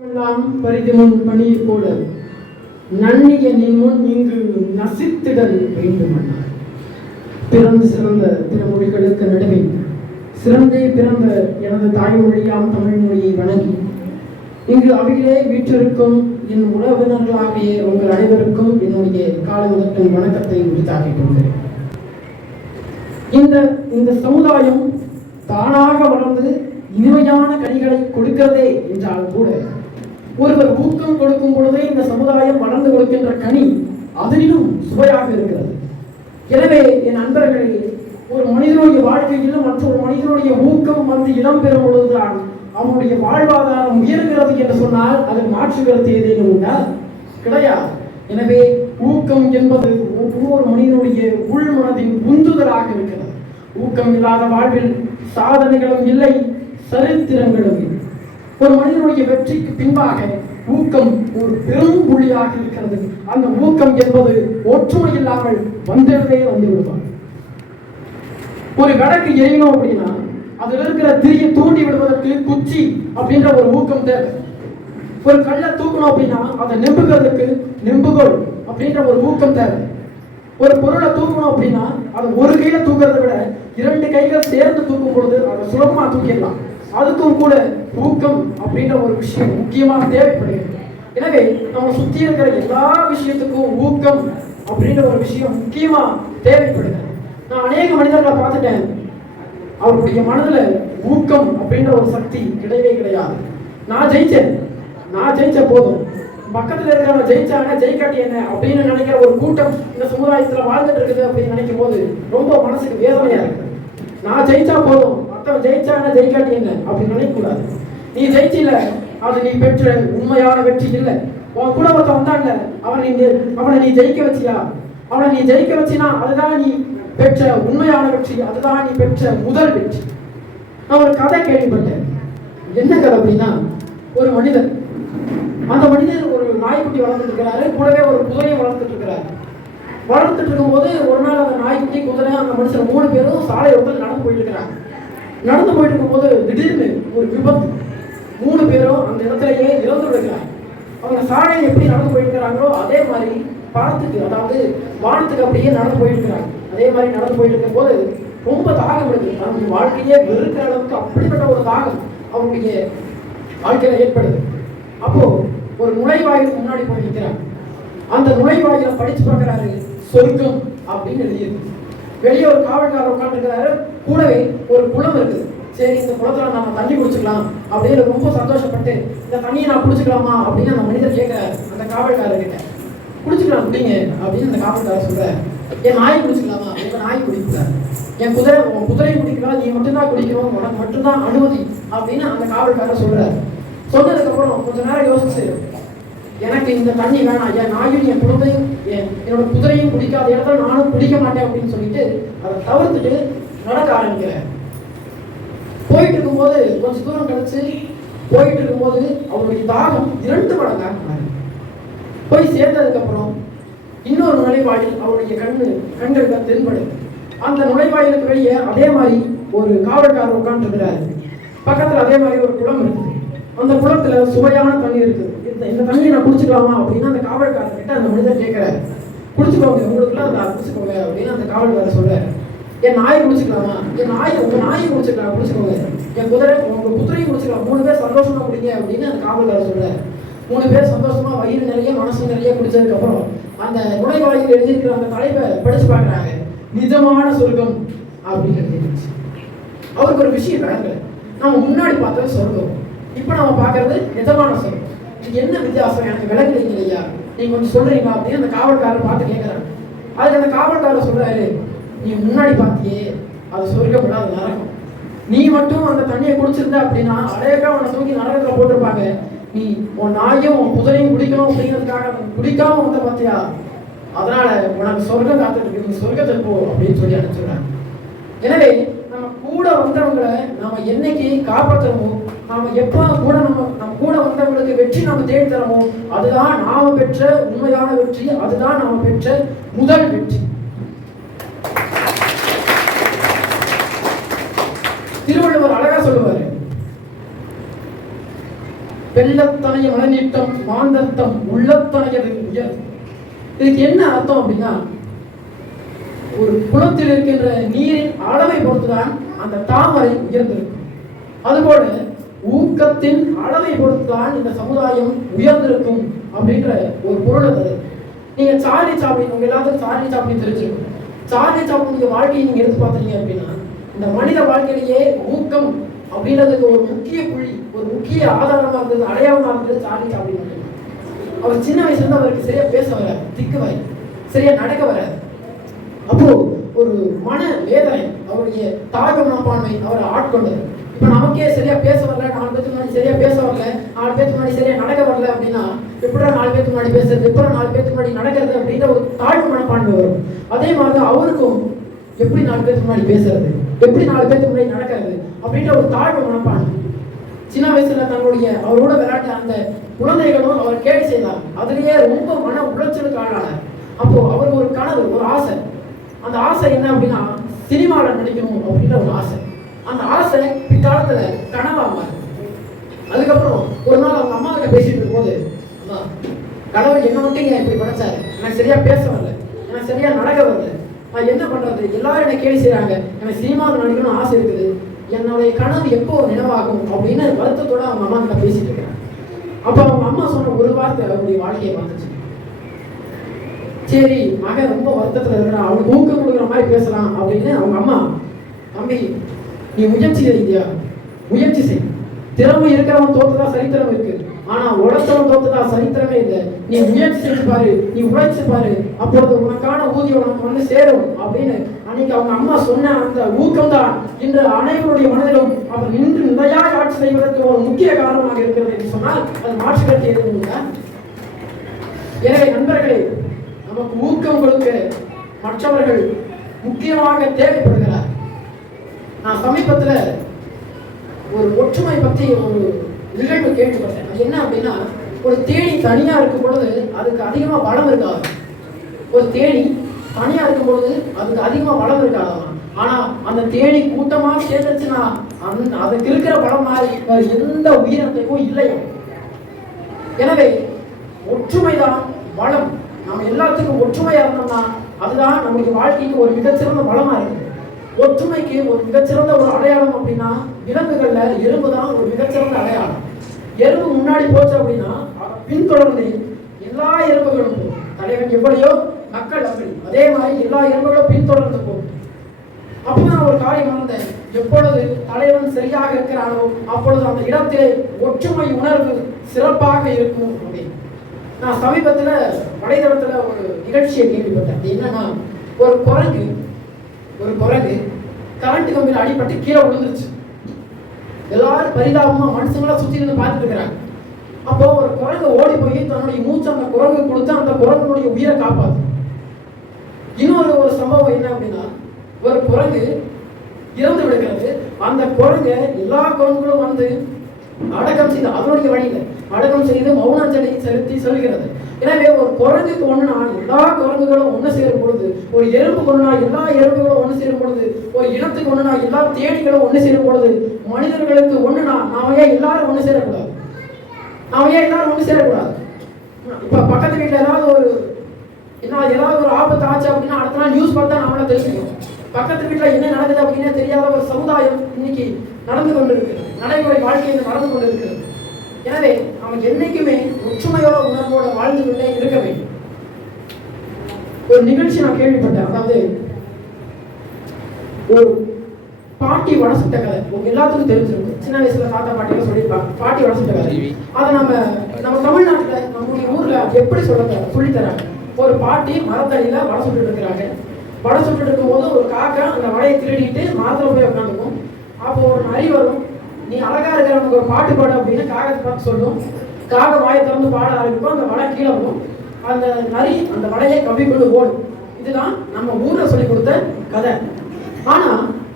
எல்லாம் பரிதிமுன் பணி போல நன்னிய நின்முன் இங்கு நசித்திடல் வேண்டுமன்னார். பிறந்து சிறந்த பிற மொழிகளுக்கு நடுவே சிறந்தே பிறந்த எனது தாய்மொழியாம் தமிழ் மொழியை வணங்கி இங்கு அவையிலே வீற்றிருக்கும் என் உறவினர்களாகிய உங்கள் அனைவருக்கும் என்னுடைய காலை முதற்கும் வணக்கத்தை உரித்தாக்கிக் கொள்கிறேன். இந்த சமுதாயம் தானாக வளர்ந்து இனிமையான கனிகளை கொடுக்கிறதே என்றாலும் கூட ஒருவர் ஊக்கம் கொடுக்கும் பொழுதே இந்த சமுதாயம் வளர்ந்து கொடுக்கின்ற கனி அதிலும் சுவையாக இருக்கிறது. எனவே என் நண்பர்களே, ஒரு மனிதனுடைய வாழ்க்கையிலும் மற்றொரு மனிதனுடைய ஊக்கம் வந்து இடம் பெறும் பொழுதுதான் அவனுடைய வாழ்வாதாரம் உயர்கிறது என்று சொன்னால் அதில் மாற்று கருத்து ஏதேனும் உண்டா? கிடையாது. எனவே ஊக்கம் என்பது ஒவ்வொரு மனிதனுடைய உள்மனதின் உந்துதலாக இருக்கிறது. ஊக்கம் இல்லாத வாழ்வில் சாதனைகளும் இல்லை, சரித்திரங்களும் இல்லை. ஒரு மனிதனுடைய வெற்றிக்கு பின்பாக ஊக்கம் ஒரு பெரும் புள்ளியாக இருக்கிறது. அந்த ஊக்கம் என்பது ஒற்றுமை இல்லாமல் வந்துவிடுவார். ஒரு விளக்கு எரியணும் அப்படின்னா அதுல இருக்கிற திரியை தூண்டி விடுவதற்கு குச்சி அப்படின்ற ஒரு ஊக்கம் தேவை. ஒரு கல்லை தூக்கணும் அப்படின்னா அதை நெம்புகிறதுக்கு நெம்புகோல் அப்படின்ற ஒரு ஊக்கம் தேவை. ஒரு பொருளை தூக்கணும் அப்படின்னா அதை ஒரு கையில தூக்குறதை விட 2 கைகள் சேர்ந்து தூக்கும் பொழுது அதை சுலபமா தூக்கிடலாம். அதுக்கும் கூட ஊக்கம் அப்படின்ற ஒரு விஷயம் முக்கியமாக தேவைப்படுகிறது. எனவே நம்ம சுத்தி இருக்கிற எல்லா விஷயத்துக்கும் ஊக்கம் அப்படின்ற ஒரு விஷயம் முக்கியமா தேவைப்படுகிறது. நான் அநேக மனிதர்களை பார்த்துட்டேன், அவருடைய மனதுல ஊக்கம் அப்படின்ற ஒரு சக்தி கிடையவே கிடையாது. நான் ஜெயிச்ச போதும், பக்கத்துல இருக்கிறவங்க ஜெயிச்சாங்க ஜெயிக்காட்டி என்ன அப்படின்னு நினைக்கிற ஒரு கூட்டம் இந்த சமுதாயத்துல வாழ்ந்துட்டு இருக்குது அப்படின்னு நினைக்கும் போது ரொம்ப மனசுக்கு வேதனையா இருக்கு. நான் ஜெயிச்சா போதும், மற்றவன் ஜெயிச்சாங்க ஜெயிக்காட்டி என்ன அப்படின்னு நினைக்க கூடாது. நீ ஜெயிச்சில அது நீ பெற்ற உண்மையான வெற்றி இல்லை. உன் கூட ஒருத்தன் வந்தாங்க, அவனை நீ ஜெயிக்க வச்சியா? அவனை நீ ஜெயிக்க வச்சினா அதுதான் நீ பெற்ற உண்மையான வெற்றி, அதுதான் நீ பெற்ற முதல் வெற்றி. நான் ஒரு கதை கேள்விப்பட்டேன். என்ன கதை அப்படின்னா, ஒரு மனிதர், அந்த மனிதர் ஒரு நாய்க்குட்டி வளர்த்துட்டு இருக்கிறாரு, கூடவே ஒரு குதிரையை வளர்த்துட்டு இருக்கிறாரு. வளர்த்துட்டு இருக்கும் போது ஒரு நாள் அந்த நாய்க்குட்டி குதிரை அந்த மனுஷன் 3 பேரும் சாலை ஓரத்தில் நடந்து போயிட்டு இருக்கிறாங்க. நடந்து போயிட்டு இருக்கும் போது திடீர்னு ஒரு விபத்து. 3 பேரும் அந்த இடத்துலயே இறந்து விடுகிறாங்க. அவங்க சாலையை எப்படி நடந்து போயிட்டு இருக்கிறாங்களோ அதே மாதிரி பணத்துக்கு, அதாவது வானத்துக்கு அப்படியே நடந்து போயிட்டு இருக்கிறாங்க. அதே மாதிரி நடந்து போயிட்டு இருக்கும் போது ரொம்ப தாகம் இருக்கு. அவங்களுடைய வாழ்க்கையே வெறுக்கிற அளவுக்கு அப்படிப்பட்ட ஒரு தாகம் அவங்களுடைய வாழ்க்கையில ஏற்படுது. அப்போ ஒரு நுழைவாயிலுக்கு முன்னாடி போய் நிற்கிறாங்க. அந்த நுழைவாயில படிச்சு பார்க்கிறாரு, சொர்க்கம் அப்படின்னு எழுதியிருக்கு. வெளியே ஒரு காவல்காரர் உட்காந்துருக்கிறாரு, கூடவே ஒரு குளம் இருக்குது. சரி, இந்த குளத்துல நம்ம தண்ணி குடிச்சுக்கலாம் அப்படின்னு ரொம்ப சந்தோஷப்பட்டு இந்த தண்ணியை நான் குடிச்சுக்கலாமா அப்படின்னு அந்த மனிதர் கேட்கிறாரு அந்த காவல்காரர்கிட்ட. குடிச்சுக்கலாம் குடிங்க அப்படின்னு அந்த காவல்காரர் சொல்றாரு. என் நாய் குடிச்சுக்கலாமா? உங்க நாய் குடிக்கிறார். என் குதிரை குடிக்கலாம், நீ மட்டும்தான் குடிக்கணும், உனக்கு மட்டும்தான் அனுமதி அப்படின்னு அந்த காவல்காரர் சொல்றாரு. சொன்னதுக்கு அப்புறம் கொஞ்ச நேரம் யோசிச்சு, எனக்கு இந்த தண்ணி வேணாம், என் நாயும் என் குழந்தையும் என்னோட குதிரையும் குடிக்காத இடத்துல நானும் குடிக்க மாட்டேன் அப்படின்னு சொல்லிட்டு அதை தவிர்த்துட்டு நடக்க ஆரம்பிக்கிறேன். போயிட்டு இருக்கும்போது கொஞ்சம் தூரம் கழிச்சு போயிட்டு இருக்கும்போது அவருடைய தாகம் 2 மடங்காக மாறி போய் சேர்ந்ததுக்கு அப்புறம் இன்னொரு நுழைவாயில் அவருடைய கண்களுக்கு தென்படுது. அந்த நுழைவாயிலுக்கு வெளியே அதே மாதிரி ஒரு காவல்காரர் உட்கார்ந்து இருக்கிறாரு. பக்கத்துல அதே மாதிரி ஒரு குளம் இருக்குது. அந்த குளத்துல சுவையான தண்ணி இருக்குது. இந்த தண்ணியை நான் குடிச்சுக்கலாமா அப்படின்னு அந்த காவல்காரர் கிட்ட அந்த மனிதர் கேட்கிறாரு. குடிச்சுக்கோங்க, உங்களுக்குலாம் அதை குடிச்சுக்கோங்க அப்படின்னு அந்த காவல்காரர் சொல்றாரு. என் நாயை குடிச்சுக்கலாமா? உங்க நாயை குடிச்சுக்கலாம், குடிச்சுக்கோங்க. என் உங்க குதிரையும் குடிச்சுக்கலாம், 3 பேர் சந்தோஷமா குடிங்க அப்படின்னு அந்த காவல்காரர் சொல்றாரு. 3 பேர் சந்தோஷமா வயிறு நிறைய மனசு நிறைய குடிச்சதுக்கு அப்புறம் அந்த நுழைவாயில் எழுதியிருக்கிற அந்த தலைப்பை படிச்சு பார்க்கறாங்க. நிஜமான சொர்க்கம் அப்படின்னு எழுதிருச்சு. அவருக்கு ஒரு விஷயம் விளங்கல. நம்ம முன்னாடி பார்த்தது சொர்க்கம், இப்ப நம்ம பார்க்கறது நிஜமான சொர்க்கம். இது என்ன வித்தியாசம் எனக்கு விளங்கலைங்க இல்லையா, நீங்க கொஞ்சம் சொல்றீங்களா அப்படின்னு அந்த காவல்காரர் பார்த்து கேட்கிறாங்க. அதுக்கு அந்த காவல்காரர் சொல்றாரு, நீ முன்னாடி பார்த்தியே அது சொர்க்கம் விட அது நரகம். நீ மட்டும் அந்த தண்ணியை குடிச்சிருந்த அப்படின்னா அழகா உன்னை தூக்கி நரகத்துல போட்டிருப்பாங்க. நீ உன் நாயும் உன் குதிரையும் குடிக்கணும் அப்படிங்கிறதுக்காக குடிக்காம வந்த பார்த்தியா, அதனால உனக்கு சொர்க்கம் காத்துட்டு இருக்கு, நீ சொர்க்கத்துக்கு போ அப்படின்னு சொல்லி அனுப்பிச்சுடுறாங்க. எனவே நம்ம கூட வந்தவங்களை நாம என்னைக்கு காப்பாற்றுறோமோ, நாம எப்ப கூட நம்ம கூட வந்தவங்களுக்கு வெற்றி நாம தேடி தரமோ, அதுதான் நாம பெற்ற உண்மையான வெற்றி, அதுதான் நாம பெற்ற முதல் வெற்றி. திருவள்ளுவர் அழகா சொல்லுவாரு, வெள்ளத்தனைய மனநீட்டம் மாந்தர்த்தம் உள்ளத்தனையது உயர். இதுக்கு என்ன அர்த்தம் அப்படின்னா, ஒரு குளத்தில் இருக்கின்ற நீரின் அளவை பொறுத்துதான் அந்த தாமரை உயர்ந்திருக்கும். அதுபோல ஊக்கத்தின் அளவை பொறுத்துதான் இந்த சமுதாயம் உயர்ந்திருக்கும் அப்படின்ற ஒரு பொருள் அது. நீங்க சார்லி சாப்ளின், உங்க எல்லாத்துக்கும் சார்லி சாப்ளின் தெரிஞ்சிருக்கும். சார்லி சாப்ளின் வாழ்க்கையை நீங்க எடுத்து பார்த்தீங்க அப்படின்னா, இந்த மனித வாழ்க்கையிலேயே ஊக்கம் அப்படின்றதுக்கு ஒரு முக்கிய புள்ளி, ஒரு முக்கிய ஆதாரமா இருந்தது, அடையாளமா இருந்தது சார்லி சாப்ளின். அவர் சின்ன வயசுல இருந்து அவருக்கு சரியா பேச வராது, திக்கு வாய், சரியா நடக்க வராது. அப்போ ஒரு மன வேதனை, அவருடைய தாழ்வு மனப்பான்மை அவரை ஆட்கொண்டது. இப்ப நமக்கே சரியா பேச வரல, 4 பேருக்கு முன்னாடி சரியா பேச வரல, 4 பேருக்கு முன்னாடி சரியா நடக்க வரல அப்படின்னா, எப்படா 4 பேருக்கு முன்னாடி பேசுறது, எப்படா 4 பேருக்கு முன்னாடி நடக்கிறது அப்படின்ற ஒரு தாழ்வு மனப்பான்மை வரும். அதே மாதிரிதான் அவருக்கும் எப்படி 4 பேருக்கு முன்னாடி பேசுறது, எப்படி 4 பேருக்கு முன்னாடி நடக்கிறது அப்படின்ற ஒரு தாழ்வு மனப்பான்மை. சின்ன வயசுல தன்னுடைய அவரோட விளையாட்ட அந்த குழந்தைகளும் அவர் கேள்வி செய்தார். அதுலயே ரொம்ப மன உளைச்சலுக்கு ஆளானார். அப்போ அவருக்கு ஒரு கனவு, ஒரு ஆசை. அந்த ஆசை என்ன அப்படின்னா, சினிமாவில் நடிக்கணும் அப்படின்ற ஒரு ஆசை. அந்த ஆசை பிற்காலத்துல கனவா மாறு. அதுக்கப்புறம் ஒரு நாள் அவங்க அம்மா கிட்ட பேசிட்டு இருக்கும் போது, கனவு என்ன மட்டும் இப்படி படைச்சாரு, எனக்கு சரியா பேச வரல, எனக்கு சரியா நடக்க வரல, நான் என்ன பண்றது, எல்லாரும் என்ன கேள்வி செய்யறாங்க, எனக்கு சினிமாவில் நடிக்கணும்னு ஆசை இருக்குது, என்னுடைய கனவு எப்போ நினைவாகும் அப்படின்னு வருத்தத்தோட அவங்க அம்மா கிட்ட பேசிட்டு இருக்கிறாங்க. அப்ப அவங்க அம்மா சொன்ன ஒரு வார்த்தை அவருடைய வாழ்க்கையை பார்த்துச்சு. சரி, மகன் ரொம்ப வருத்தத்துல இருக்கிறான், அவனுக்கு ஊக்கம் கொடுக்குற மாதிரி பேசலாம் அப்படின்னு அவங்க அம்மா, தம்பி நீ முயற்சி செய்தியா, முயற்சி செய், திறமை இருக்கிறவன் தோத்துதான் சரித்திரம் இருக்கு, ஆனா உழைச்சவன் தோத்துதான் சரித்திரமே இல்லை, நீ முயற்சி செஞ்சு பாரு, நீ உழைச்சு பாரு, அப்பொழுது உனக்கான ஊதியம் உனக்கு வந்து சேரும் அப்படின்னு அன்னைக்கு அவங்க அம்மா சொன்ன அந்த ஊக்கம் தான் இன்று அனைவருடைய மனதிலும் அவர் நின்று நிலையாக ஆட்சி செய்வதற்கு ஒரு முக்கிய காரணமாக இருக்கிறது என்று சொன்னால் அது மாற்றுக்கருத்து எதுவும் இல்லை. எனவே நண்பர்களே, நமக்கு ஊக்கம் கொடுக்க மற்றவர்கள் முக்கியமாக தேவைப்படுகிறார். நான் சமீபத்துல ஒரு ஒற்றுமை பற்றி ஒரு நிகழ்வு கேட்டுப்பட்டேன். அது என்ன அப்படின்னா, ஒரு தேனி தனியா இருக்கும் பொழுது அதுக்கு அதிகமா பலம் இருக்காது. ஒரு தேனி தனியா இருக்கும் பொழுது அதுக்கு அதிகமா பலம் இருக்காதாம். ஆனா அந்த தேனி கூட்டமா சேர்ந்துச்சுன்னா அதுக்கு இருக்கிற பலம் மாதிரி எந்த உயிரினத்துக்கும் இல்லையா. எனவே ஒற்றுமைதான் பலம். நம்ம எல்லாத்துக்கும் ஒற்றுமையா இருந்தோம்னா அதுதான் நம்முடைய வாழ்க்கைக்கு ஒரு மிகச்சிறந்த பலமா இருக்கு. ஒற்றுமைக்கு ஒரு மிகச்சிறந்த ஒரு அடையாளம் அப்படின்னா, விலங்குகள்ல எறும்பு தான் ஒரு மிகச்சிறந்த அடையாளம். எறும்பு முன்னாடி போச்சு அப்படின்னா பின்தொடர்ந்து எல்லா எறும்புகளும் போகும். தலைவன் எப்படியோ மக்கள் அப்படி, அதே மாதிரி எல்லா எறும்புகளும் பின்தொடர்ந்து போகும். அப்பதான் ஒரு காரியம் வந்தேன், எப்பொழுது தலைவன் சரியாக இருக்கிறானோ அப்பொழுது அந்த இடத்திலே ஒற்றுமை உணர்வு சிறப்பாக இருக்கும் அப்படின்னு. நான் சமீபத்துல வலைதளத்துல ஒரு நிகழ்ச்சியை கேள்விப்பட்டேன். என்னன்னா, ஒரு குரங்கு கரண்ட் கம்பியில் அடிபட்டு கீழே விழுந்துருச்சு. எல்லாரும் பரிதாபமா மனுஷங்களா சுத்தி இருந்து பார்த்துட்டு இருக்கிறாங்க. அப்போ ஒரு குரங்கு ஓடி போய் தன்னுடைய மூச்சு அந்த குரங்கு கொடுத்து அந்த குரங்குடைய உயிரை காப்பாத்து. இன்னொரு ஒரு சம்பவம் என்ன அப்படின்னா, ஒரு குரங்கு இறந்து விடுகிறது. அந்த குரங்கு எல்லா குரங்குகளும் வந்து அடக்கம் செய்து அதனுடைய வழியில அடக்கம் செய்து மௌனஞ்சலி செலுத்தி செல்கிறது. எனவே ஒரு குரங்குக்கு ஒண்ணுனா எல்லா குரங்குகளும் ஒண்ணு சேரும் பொழுது, ஒரு எறும்புக்கு ஒண்ணுனா எல்லா எறும்புகளும் ஒண்ணு சேரும் பொழுது, ஒரு இனத்துக்கு ஒண்ணுனா எல்லா தேனிகளும் ஒண்ணு சேரும் பொழுது, மனிதர்களுக்கு ஒண்ணுனா நாம ஏன் எல்லாரும் ஒண்ணு சேரக்கூடாது? இப்ப பக்கத்து வீட்டுல ஏதாவது ஒரு ஆபத்து ஆச்சு அப்படின்னா அடுத்த நாள் நியூஸ் பார்த்தா நாமள தெரிஞ்சுக்கணும். பக்கத்து வீட்டுல என்ன நடக்குது அப்படின்னு தெரியாத ஒரு சமுதாயம் இன்னைக்கு நடந்து கொண்டிருக்கு, நடைமுறை வாழ்க்கையில் நடந்து கொண்டிருக்கிறது. எனவே அவன் என்னைக்குமே ஒற்றுமையோட உணர்வோட வாழ்ந்து கொண்டே இருக்க வேண்டும். ஒரு நிகழ்ச்சி நான் கேள்விப்பட்டேன். அதாவது ஒரு பாட்டி வடை சுட்ட கதை உங்க எல்லாத்துக்கும் தெரிஞ்சிருக்கும். சின்ன வயசுல தாத்தா பாட்டியெல்லாம் சொல்லியிருப்பாங்க பாட்டி வடை சுட்ட கதை. அதை நம்ம தமிழ்நாட்டுல நம்முடைய ஊர்ல எப்படி சொல்லி தராங்க. ஒரு பாட்டி மரத்தடியில வடை சுட்டு இருக்கிறாங்க. வடை சுட்டு இருக்கும் போது ஒரு காக்கா அந்த வடையை திருடிட்டு மரத்துல போய் உட்காந்துக்கும். அப்போ ஒரு நரி வரும், நீ அழகா இருக்கிறவங்க ஒரு பாட்டு பாடு அப்படின்னு காகத்தை பார்த்து சொல்லும். காக வாயை திறந்து பாட ஆரம்பிக்கும். அந்த வடை கீழே வரும். அந்த நரி அந்த வடையை கவ்விக்கொண்டு ஓடும். இதுதான் நம்ம ஊர்ல சொல்லி கொடுத்த கதை. ஆனா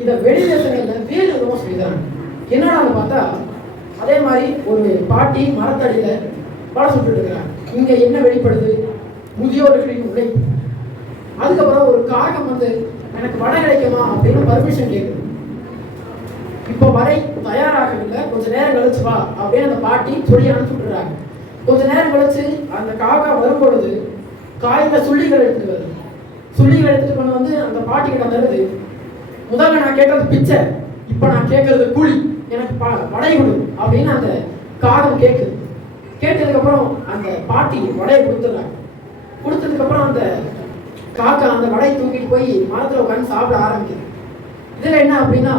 இதை வெளிதேசங்கள்ல வேறு விதமா சொல்லித்தராங்க. என்னடான்னு பார்த்தா, அதே மாதிரி ஒரு பாட்டி மரத்தடியில வடை சுட்டு இருக்கிறாங்க. இங்க என்ன வெளிப்படுது? முதியோர்களின் உழைப்பு. அதுக்கப்புறம் ஒரு காகம் வந்து எனக்கு வடை கிடைக்குமா அப்படின்னு பர்மிஷன் கேட்குது. இப்போ வரை தயாராகவில்லை, கொஞ்ச நேரம் கழிச்சு வா அப்படின்னு அந்த பாட்டி சொல்லி அனுப்பிச்சு விட்டுறாங்க. கொஞ்ச நேரம் கழிச்சு அந்த காக்கா வரும் பொழுது காய்ந்த சுள்ளிகள் எடுத்துட்டு வருது. சுள்ளிகள் எடுத்துட்டு கொண்டு வந்து அந்த பாட்டி கிட்ட தருது. முதல்ல நான் கேட்கறது பிச்சை, இப்ப நான் கேட்கறது கூலி, எனக்கு வடை கொடு அப்படின்னு அந்த காகம் கேட்குது. கேட்டதுக்கு அப்புறம் அந்த பாட்டி வடையை கொடுத்துட்றாங்க. கொடுத்ததுக்கு அப்புறம் அந்த காக்கா அந்த வடையை தூக்கிட்டு போய் மரத்துல உட்காந்து சாப்பிட ஆரம்பிக்குது. இதுல என்ன அப்படின்னா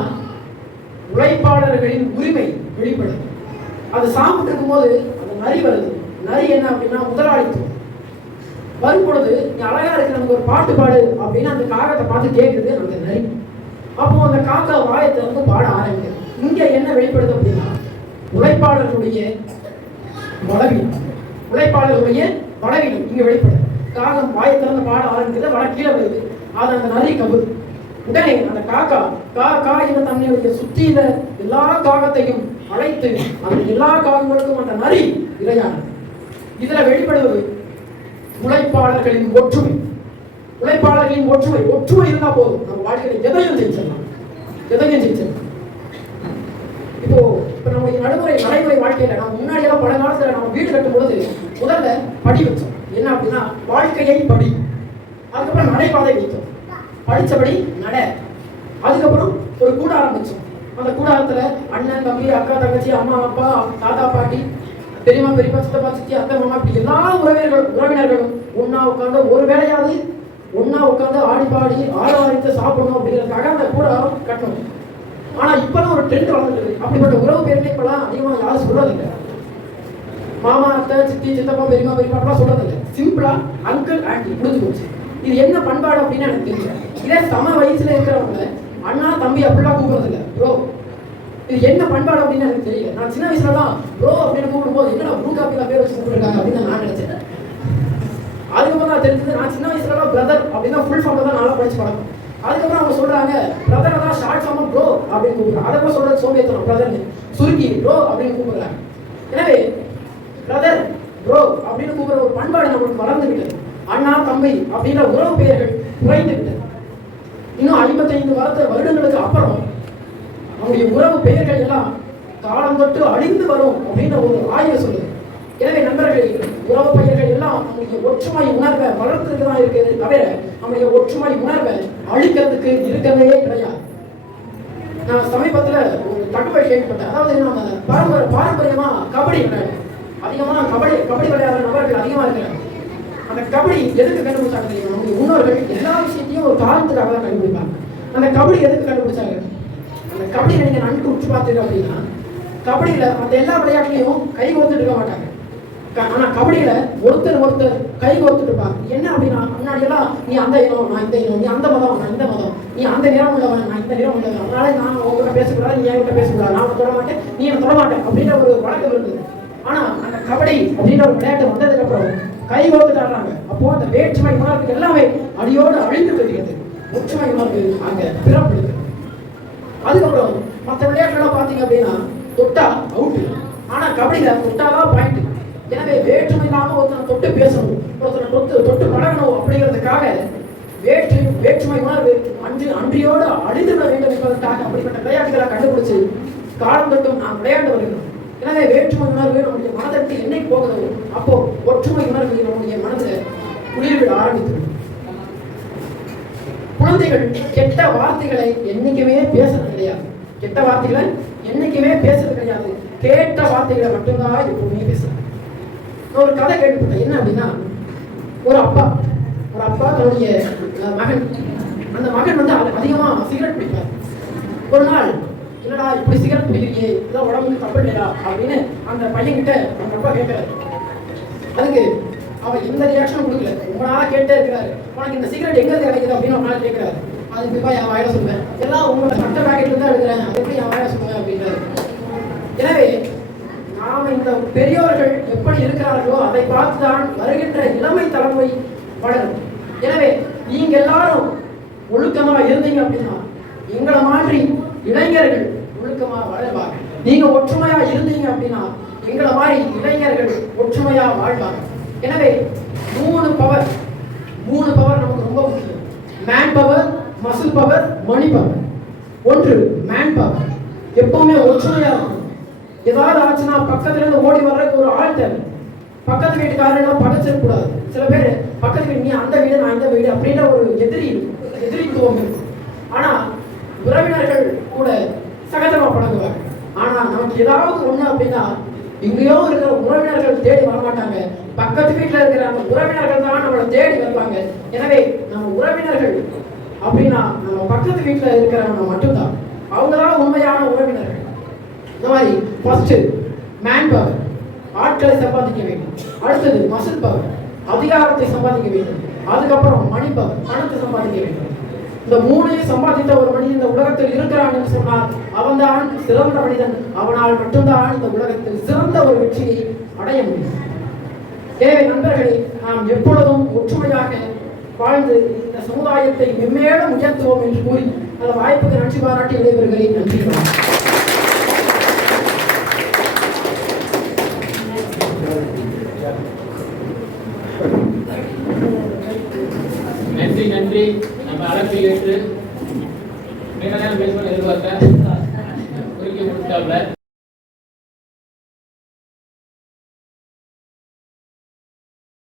உழைப்பாளர்களின் உரிமை வெளிப்படுது. அது சாப்பிட்டு இருக்கும்போது அந்த நரி வருது. நரி என்ன அப்படின்னா முதலாளித்துவம் வரும் பொழுது நீ அழகா இருக்கு, நமக்கு ஒரு பாட்டு பாடு அப்படின்னு அந்த காகத்தை பார்த்து கேட்குது அந்த நரி. அப்போ அந்த காக்கா வாயத்தை வந்து பாட ஆரம்பிக்குது. இங்க என்ன வெளிப்படுது அப்படின்னா உழைப்பாளர்களுடைய பலவீனம், உழைப்பாளர்களுடைய பலவீனம் இங்க வெளிப்படுது. காகம் வாயை திறந்து பாட ஆரம்பிக்குது, வட கீழே வருது. அது அந்த நரி கவுது. உடனே அந்த காக்கா கா என்ற தன்னுடைய சுற்றியில எல்லா காகத்தையும் அழைத்து அந்த எல்லா காகங்களுக்கும் அந்த நரி இரையானது. இதுல வெளிப்படுவது உழைப்பாளர்களின் ஒற்றுமை. உழைப்பாளர்களின் ஒற்றுமை இருந்தா போதும், நம்ம வாழ்க்கையில எதையும் ஜெயிச்சிடலாம், எதையும் ஜெயிச்சிடலாம். இப்போ நம்முடைய நடைமுறை வாழ்க்கையில நம்ம முன்னாடி எல்லாம் பல காலத்துல நம்ம வீடு கட்டும் பொழுது முதல்ல படி வச்சோம். என்ன அப்படின்னா வாழ்க்கையை படி, அதுக்கப்புறம் நடைபாதை வைத்தோம், படிச்சபடி நட. அதுக்கப்புறம் ஒரு கூடாரம் வச்சோம். அந்த கூடாரத்துல அண்ணன் தம்பி அக்கா தங்கச்சி அம்மா அப்பா தாத்தா பாட்டி பெரியம்மா பெரியப்பா சித்தப்பா சித்தி அத்தை மாமா இப்படி எல்லா உறவினர்களும் ஒன்னா உட்காந்து ஒரு வேலையாவது ஒன்னா உட்காந்து ஆடி பாடி ஆரவாரித்து சாப்பிடணும் அப்படிங்கிறதுக்காக அந்த கூடாரம் கட்டணும். ஆனா இப்பதான் ஒரு ட்ரெண்ட் வளர்ந்துருக்கு. அப்படிப்பட்ட உறவு பேர்ல இப்பெல்லாம் அதிகமா யாரும் சொல்றதில்லை. மாமா அத்தை சித்தி சித்தப்பா பெரியம்மா பெரியப்பா சொல்றதில்லை. சிம்பிளா அங்கிள் ஆண்டி முடிஞ்சு போச்சு. இது என்ன பண்பாடு அப்படின்னு எனக்கு தெரியல. இதே சம வயசுல இருக்கிறவங்க அண்ணா தம்பி அப்படிலாம் கூப்பிடுறது இல்லை, ப்ரோ. இது என்ன பண்பாடு அப்படின்னு எனக்கு தெரியல. நான் சின்ன வயசுல தான் ப்ரோ அப்படின்னு கூப்பிடும்போது என்னடா ப்ரூ காப்பில பேர் வச்சு கூப்பிட்டுருக்காங்க அப்படின்னு நான் நினைச்சேன். அதுக்கப்புறம் தான் தெரிஞ்சது நான் சின்ன வயசுல பிரதர் அப்படின்னா ஃபுல் ஃபார்ம்ல தான் நல்லா படிச்சு பழக்கம். அதுக்கப்புறம் அவங்க சொல்றாங்க பிரதரை தான் ஷார்ட் ஃபார்ம் ப்ரோ அப்படின்னு கூப்பிடுறாங்க. அதை சொல்றது சோம்பேத்தனம், பிரதர்னு சுருக்கி ப்ரோ அப்படின்னு கூப்பிடுறாங்க. எனவே பிரதர் ப்ரோ அப்படின்னு கூப்பிடுற ஒரு பண்பாடு நம்மளுக்கு வளர்ந்துவிட்டது. அண்ணா தம்பி அப்படின்ற உறவு பெயர்கள் குறைந்து விட்டது. இன்னும் 55 வருடங்களுக்கு அப்புறம் நம்முடைய உறவு பெயர்கள் எல்லாம் காலம் தொட்டு அழிந்து வரும் அப்படின்ற ஒரு ஆய்வு சொல்லுது. எனவே நண்பர்களே, உறவு பெயர்கள் எல்லாம் நம்முடைய ஒற்றுமை உணர்வை வளர்த்துக்கு தான் இருக்குது, தவிர நம்முடைய ஒற்றுமை உணர்வை அழிக்கிறதுக்கு இருக்கவே கிடையாது. நான் சமீபத்துல ஒரு தகவல் கேள்விப்பட்டேன். அதாவது நம்ம பாரம்பரியமா கபடி அதிகமா கபடி விளையாடுற நபர்கள் அதிகமா இருக்கிறாங்க. அந்த கபடி எதுக்கு கண்டுபிடிச்சாங்க தெரியுமா? நம்முடைய முன்னோர்கள் எல்லா விஷயத்தையும் ஒரு காரணத்துக்காக தான் கண்டுபிடிப்பாங்க. அந்த கபடி எதுக்கு கண்டுபிடிச்சாங்க? அந்த கபடியை நீங்க நன்கு உற்று பார்த்தீங்க அப்படின்னா கபடியில மற்ற எல்லா விளையாட்டுலையும் கை கோர்த்துட்டு இருக்க மாட்டாங்க. ஆனா கபடியில ஒருத்தர் கை கோர்த்துட்டு இருப்பாங்க. என்ன அப்படின்னா முன்னாடி எல்லாம் நீ அந்த இனம் நான் இந்த இனம், நீ அந்த மதம் நான் இந்த மதம், நீ அந்த நிறம் உள்ளவன் நான் இந்த நிறம் உள்ளவன், அதனால நான் உங்ககிட்ட பேசக்கூடாது, நீ என்கிட்ட பேசக்கூடாது, நான் தொட மாட்டேன் நீ என்ன தொட மாட்டேன் அப்படின்ற ஒரு வழக்கம் இருந்தது. ஆனா அந்த கபடி அப்படின்ற ஒரு விளையாட்டு வந்ததுக்கு அப்புறம் கை கோர்த்துட்டாங்க. அப்போ அந்த வேற்றுமை உணர்வு எல்லாமே அடியோடு அழிந்து வருகிறது. ஒற்றுமை உணர்வு அங்க பிறப்படுது. அதுக்கப்புறம் மற்ற விளையாட்டுலாம் பார்த்தீங்க அப்படின்னா தொட்டா அவுட், ஆனா கபடியில தொட்டாதான் பாயிண்ட். எனவே வேற்றுமை இல்லாம ஒருத்தனை தொட்டு பேசணும், ஒருத்தனை தொட்டு பழகணும் அப்படிங்கிறதுக்காக வேற்றுமை உணர்வு அன்றியோடு அழிந்து விட வேண்டும் என்பதற்காக அப்படிப்பட்ட விளையாட்டுகளை கண்டுபிடிச்சு காலம் தொட்டும் நாம் விளையாண்டு வருகிறோம். எனவே வேற்றுமை உணர்வு நம்முடைய மனதிற்கு என்னைக்கு போகுதோ அப்போ ஒற்றுமை உணர்வு நம்முடைய மனதில் குளிர்விட ஆரம்பித்து குழந்தைகள் கெட்ட வார்த்தைகளை என்னைக்குமே பேசுறது கிடையாது. கெட்ட வார்த்தைகளை என்னைக்குமே பேசுறது கிடையாது. கேட்ட வார்த்தைகளை மட்டும்தான் எப்பவுமே பேசுறாங்க. ஒரு கதை கேள்விப்பட்டேன். என்ன அப்படின்னா ஒரு அப்பா தன்னுடைய மகன், அந்த மகன் வந்து அதிகமா சிகரெட் பிடிப்பார். ஒரு நாள் என்னடா இப்படி சிகரெட் பிடிக்கிறீங்க, இதான் உடம்புக்கு தப்பு இல்லையா அப்படின்னு அந்த பையன் கிட்ட அந்த அப்பா கேட்கிறாரு. அதுக்கு அவர் எந்த ரியாக்ஷனும் கொடுக்கல. ரொம்ப நாளா கேட்டே இருக்கிறாரு, உனக்கு இந்த சிகரெட் எங்க கிடைக்குது அப்படின்னு ஒரு நாள் கேட்கிறாரு. அதுக்கு போய் என் வாயில சொல்லுவேன், எல்லாம் உங்களோட சட்ட பேக்கெட்ல தான் எடுக்கிறேன், அது எப்படி என் வாயில சொல்லுவேன் அப்படின்றாரு. எனவே நாம இந்த பெரியோர்கள் எப்படி இருக்கிறார்களோ அதை பார்த்துதான் வருகின்ற இளமை தலைமுறை வளரும். எனவே நீங்க எல்லாரும் ஒழுக்கமா இருந்தீங்க அப்படின்னா எங்களை மாதிரி இளைஞர்கள் ஒழுக்கமா வளருவாங்க. நீங்க ஒற்றுமையா இருந்தீங்க அப்படின்னா எங்களை மாதிரி இளைஞர்கள் ஒற்றுமையா வாழ்வாங்க. எனவே மூணு பவர் நமக்கு ரொம்ப முக்கியம். Man power, muscle power, money power. ஒன்று மேன் பவர். ஒற்றுமையா இருக்கணும். ஏதாவது ஆச்சுன்னா பக்கத்துல இருந்து ஓடி வர்றதுக்கு ஒரு ஆள் தேவை. பக்கத்து வீட்டுக்காரன் பகைச்சிடக் கூடாது. சில பேர் பக்கத்து வீடு, நீ அந்த வீடு நான் இந்த வீடு அப்படின்ற ஒரு எதிரித்துவம் இருக்கு. ஆனா உறவினர்கள் கூட சகஜமா பழகுவாங்க. ஆனா நமக்கு ஏதாவது ஒண்ணு அப்படின்னா எங்கேயோ இருக்கிற உறவினர்கள் தேடி வரமாட்டாங்க. பக்கத்து வீட்டுல இருக்கிற அந்த உறவினர்கள் தான் நம்மளை தேடி வருவாங்க. எனவே நம்ம உறவினர்கள் அப்படின்னா நம்ம பக்கத்து வீட்டுல இருக்கிறவங்க மட்டும்தான். அவங்கதான் உண்மையான உறவினர்கள். இந்த மாதிரி ஃபர்ஸ்ட் மேன் பவர், ஆட்களை சம்பாதிக்க வேண்டும். அடுத்தது மசில் பவர், அதிகாரத்தை சம்பாதிக்க வேண்டும். அதுக்கப்புறம் மணி பவர், பணத்தை சம்பாதிக்க வேண்டும். இந்த மூணையும் சம்பாதித்த ஒரு மனிதன் இந்த உலகத்தில் இருக்கிறான் என்று சொன்னால் அவன்தான் சிறந்த மனிதன். அவனால் மட்டும்தான் இந்த உலகத்தில் சிறந்த ஒரு வெற்றியை அடைய முடியும். எனவே நண்பர்களே, நாம் எப்பொழுதும் ஒற்றுமையாக வாழ்ந்து இந்த சமுதாயத்தை மென்மேலும் உயர்த்துவோம் என்று கூறி அந்த வாய்ப்புக்கு நன்றி பாராட்டி விடைபெறுகிறேன். நன்றி. நன்றி நன்றி. நம்ம அழைப்பில் ஏற்று மிக நேரம் பேசுவது எதிர்பார்த்த குறிக்க கொடுத்தாங்க.